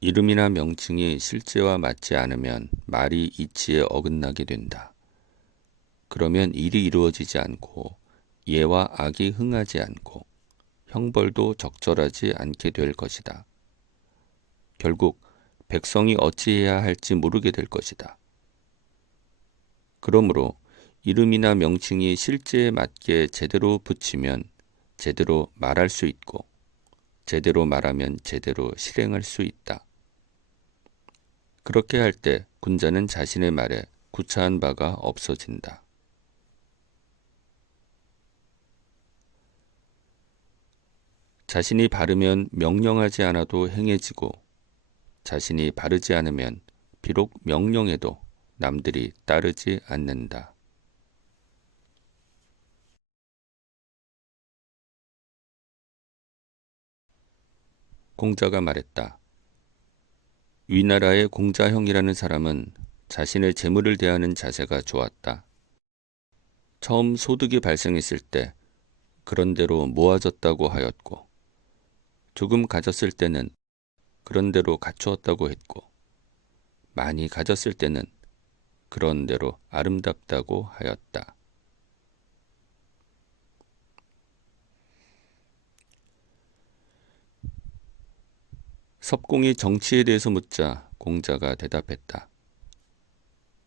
이름이나 명칭이 실제와 맞지 않으면 말이 이치에 어긋나게 된다. 그러면 일이 이루어지지 않고 예와 악이 흥하지 않고 형벌도 적절하지 않게 될 것이다. 결국 백성이 어찌해야 할지 모르게 될 것이다. 그러므로 이름이나 명칭이 실제에 맞게 제대로 붙이면 제대로 말할 수 있고 제대로 말하면 제대로 실행할 수 있다. 그렇게 할 때 군자는 자신의 말에 구차한 바가 없어진다. 자신이 바르면 명령하지 않아도 행해지고 자신이 바르지 않으면 비록 명령해도 남들이 따르지 않는다. 공자가 말했다. 위나라의 공자형이라는 사람은 자신의 재물을 대하는 자세가 좋았다. 처음 소득이 발생했을 때 그런 대로 모아졌다고 하였고 조금 가졌을 때는 그런 대로 갖추었다고 했고 많이 가졌을 때는 그런 대로 아름답다고 하였다. 섭공이 정치에 대해서 묻자 공자가 대답했다.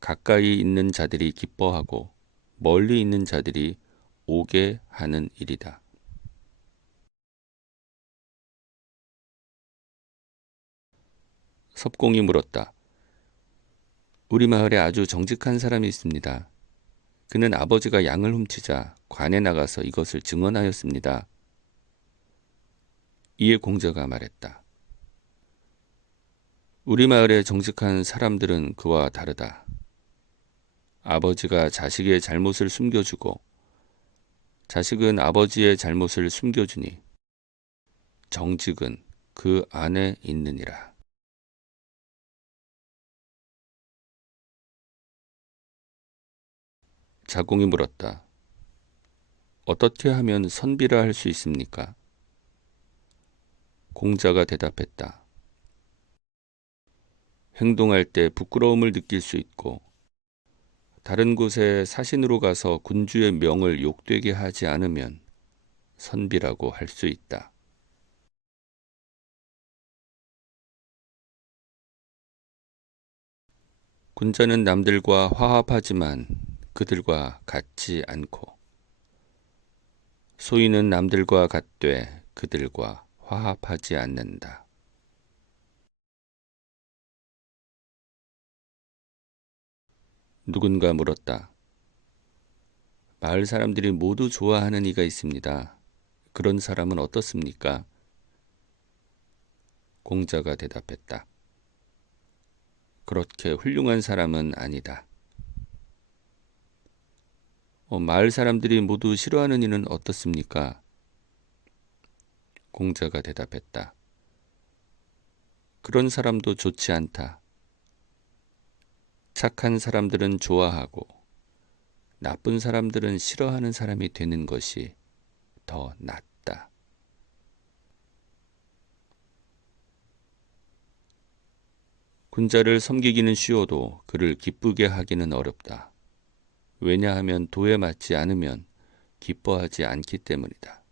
가까이 있는 자들이 기뻐하고 멀리 있는 자들이 오게 하는 일이다. 섭공이 물었다. 우리 마을에 아주 정직한 사람이 있습니다. 그는 아버지가 양을 훔치자 관에 나가서 이것을 증언하였습니다. 이에 공자가 말했다. 우리 마을의 정직한 사람들은 그와 다르다. 아버지가 자식의 잘못을 숨겨주고 자식은 아버지의 잘못을 숨겨주니 정직은 그 안에 있느니라. 자공이 물었다. 어떻게 하면 선비라 할 수 있습니까? 공자가 대답했다. 행동할 때 부끄러움을 느낄 수 있고 다른 곳에 사신으로 가서 군주의 명을 욕되게 하지 않으면 선비라고 할 수 있다. 군자는 남들과 화합하지만 그들과 같지 않고 소인은 남들과 같되 그들과 화합하지 않는다. 누군가 물었다. 마을 사람들이 모두 좋아하는 이가 있습니다. 그런 사람은 어떻습니까? 공자가 대답했다. 그렇게 훌륭한 사람은 아니다. 마을 사람들이 모두 싫어하는 이는 어떻습니까? 공자가 대답했다. 그런 사람도 좋지 않다. 착한 사람들은 좋아하고 나쁜 사람들은 싫어하는 사람이 되는 것이 더 낫다. 군자를 섬기기는 쉬워도 그를 기쁘게 하기는 어렵다. 왜냐하면 도에 맞지 않으면 기뻐하지 않기 때문이다.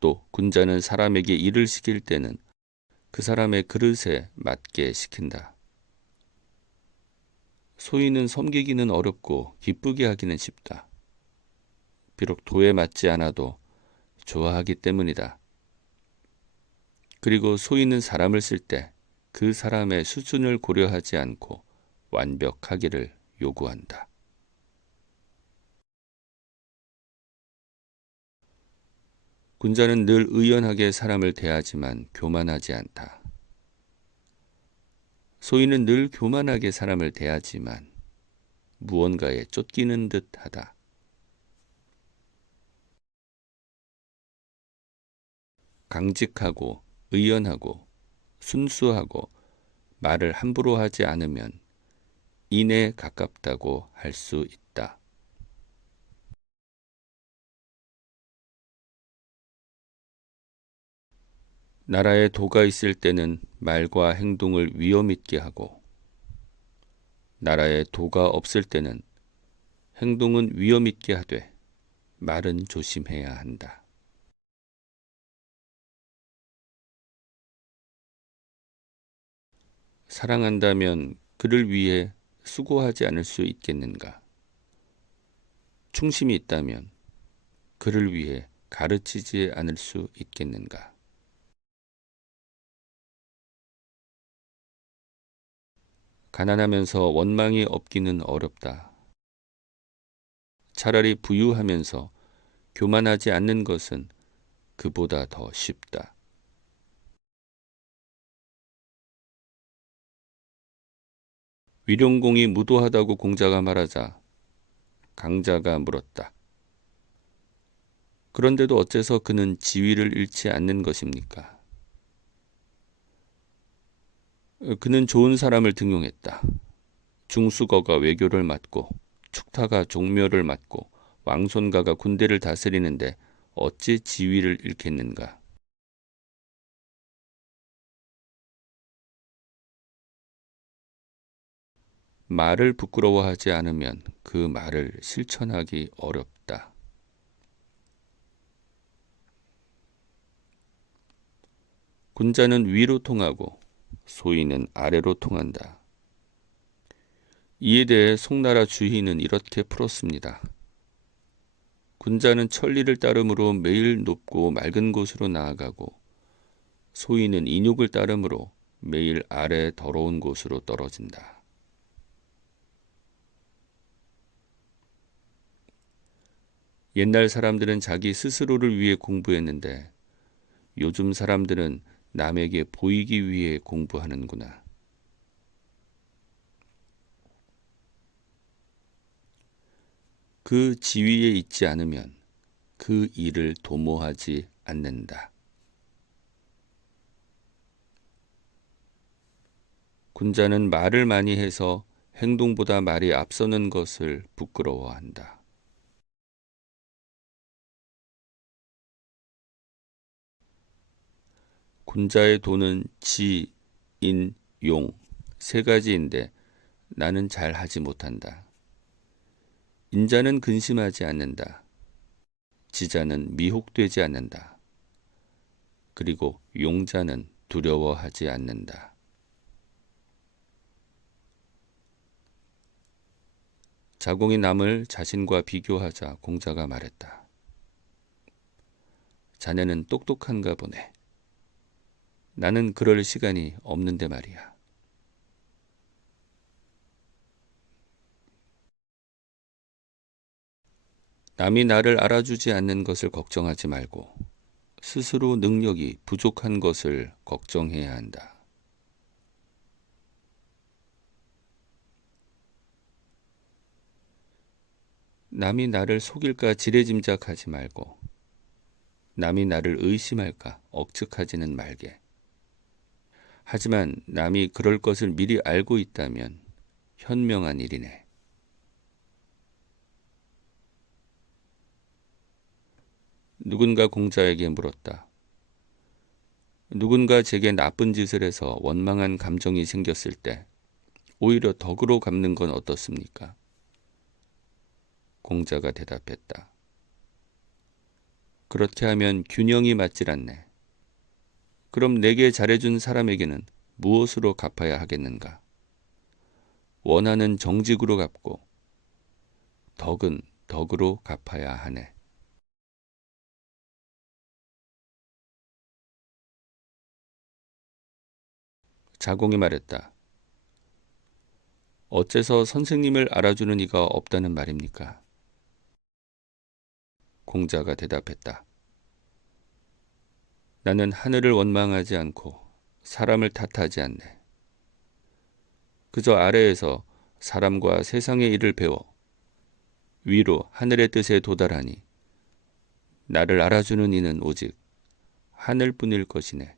또 군자는 사람에게 일을 시킬 때는 그 사람의 그릇에 맞게 시킨다. 소인은 섬기기는 어렵고 기쁘게 하기는 쉽다. 비록 도에 맞지 않아도 좋아하기 때문이다. 그리고 소인은 사람을 쓸 때 그 사람의 수준을 고려하지 않고 완벽하기를 요구한다. 군자는 늘 의연하게 사람을 대하지만 교만하지 않다. 소인은 늘 교만하게 사람을 대하지만 무언가에 쫓기는 듯하다. 강직하고 의연하고 순수하고 말을 함부로 하지 않으면 인에 가깝다고 할 수 있다. 나라에 도가 있을 때는 말과 행동을 위엄 있게 하고 나라에 도가 없을 때는 행동은 위엄 있게 하되 말은 조심해야 한다. 사랑한다면 그를 위해 수고하지 않을 수 있겠는가? 충심이 있다면 그를 위해 가르치지 않을 수 있겠는가? 가난하면서 원망이 없기는 어렵다. 차라리 부유하면서 교만하지 않는 것은 그보다 더 쉽다. 위룡공이 무도하다고 공자가 말하자 강자가 물었다. 그런데도 어째서 그는 지위를 잃지 않는 것입니까? 그는 좋은 사람을 등용했다. 중수거가 외교를 맡고 축타가 종묘를 맡고 왕손가가 군대를 다스리는데 어찌 지위를 잃겠는가? 말을 부끄러워하지 않으면 그 말을 실천하기 어렵다. 군자는 위로 통하고 소인은 아래로 통한다. 이에 대해 송나라 주희는 이렇게 풀었습니다. 군자는 천리를 따름으로 매일 높고 맑은 곳으로 나아가고 소인은 인욕을 따름으로 매일 아래 더러운 곳으로 떨어진다. 옛날 사람들은 자기 스스로를 위해 공부했는데 요즘 사람들은 남에게 보이기 위해 공부하는구나. 그 지위에 있지 않으면 그 일을 도모하지 않는다. 군자는 말을 많이 해서 행동보다 말이 앞서는 것을 부끄러워한다. 군자의 도는 지, 인, 용 세 가지인데 나는 잘 하지 못한다. 인자는 근심하지 않는다. 지자는 미혹되지 않는다. 그리고 용자는 두려워하지 않는다. 자공이 남을 자신과 비교하자 공자가 말했다. 자네는 똑똑한가 보네. 나는 그럴 시간이 없는데 말이야. 남이 나를 알아주지 않는 것을 걱정하지 말고 스스로 능력이 부족한 것을 걱정해야 한다. 남이 나를 속일까 지레짐작하지 말고 남이 나를 의심할까 억측하지는 말게. 하지만 남이 그럴 것을 미리 알고 있다면 현명한 일이네. 누군가 공자에게 물었다. 누군가 제게 나쁜 짓을 해서 원망한 감정이 생겼을 때 오히려 덕으로 갚는 건 어떻습니까? 공자가 대답했다. 그렇게 하면 균형이 맞질 않네. 그럼 내게 잘해준 사람에게는 무엇으로 갚아야 하겠는가? 원하는 정직으로 갚고 덕은 덕으로 갚아야 하네. 자공이 말했다. 어째서 선생님을 알아주는 이가 없다는 말입니까? 공자가 대답했다. 나는 하늘을 원망하지 않고 사람을 탓하지 않네. 그저 아래에서 사람과 세상의 일을 배워 위로 하늘의 뜻에 도달하니 나를 알아주는 이는 오직 하늘뿐일 것이네.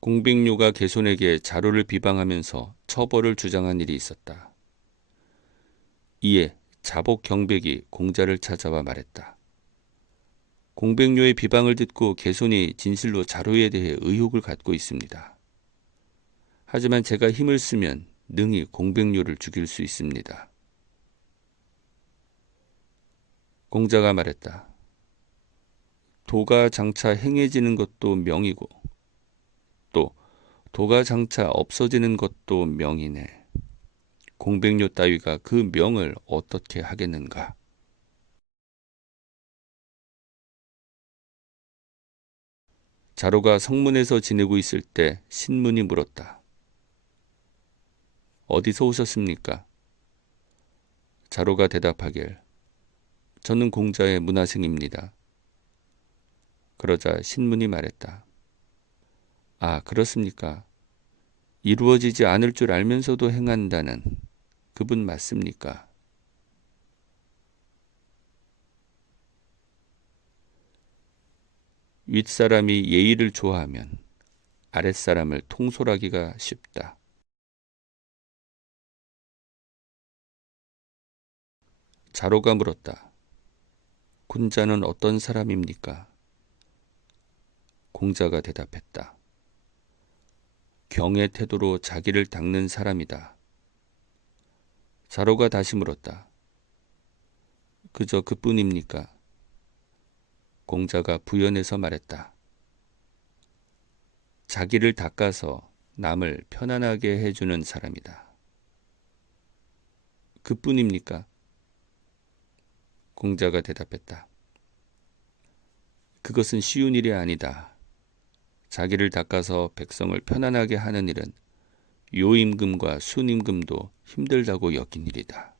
공빅류가 개손에게 자로를 비방하면서 처벌을 주장한 일이 있었다. 이에 자복 경백이 공자를 찾아와 말했다. 공백료의 비방을 듣고 개손이 진실로 자로에 대해 의혹을 갖고 있습니다. 하지만 제가 힘을 쓰면 능히 공백료를 죽일 수 있습니다. 공자가 말했다. 도가 장차 행해지는 것도 명이고 또 도가 장차 없어지는 것도 명이네. 공백료 따위가 그 명을 어떻게 하겠는가? 자로가 성문에서 지내고 있을 때 신문이 물었다. 어디서 오셨습니까? 자로가 대답하길 저는 공자의 문화생입니다. 그러자 신문이 말했다. 아, 그렇습니까? 이루어지지 않을 줄 알면서도 행한다는 그분 맞습니까? 윗사람이 예의를 좋아하면 아랫사람을 통솔하기가 쉽다. 자로가 물었다. 군자는 어떤 사람입니까? 공자가 대답했다. 경의 태도로 자기를 닦는 사람이다. 자로가 다시 물었다. 그저 그뿐입니까? 공자가 부연해서 말했다. 자기를 닦아서 남을 편안하게 해주는 사람이다. 그뿐입니까? 공자가 대답했다. 그것은 쉬운 일이 아니다. 자기를 닦아서 백성을 편안하게 하는 일은 요임금과 순임금도 힘들다고 여긴 일이다.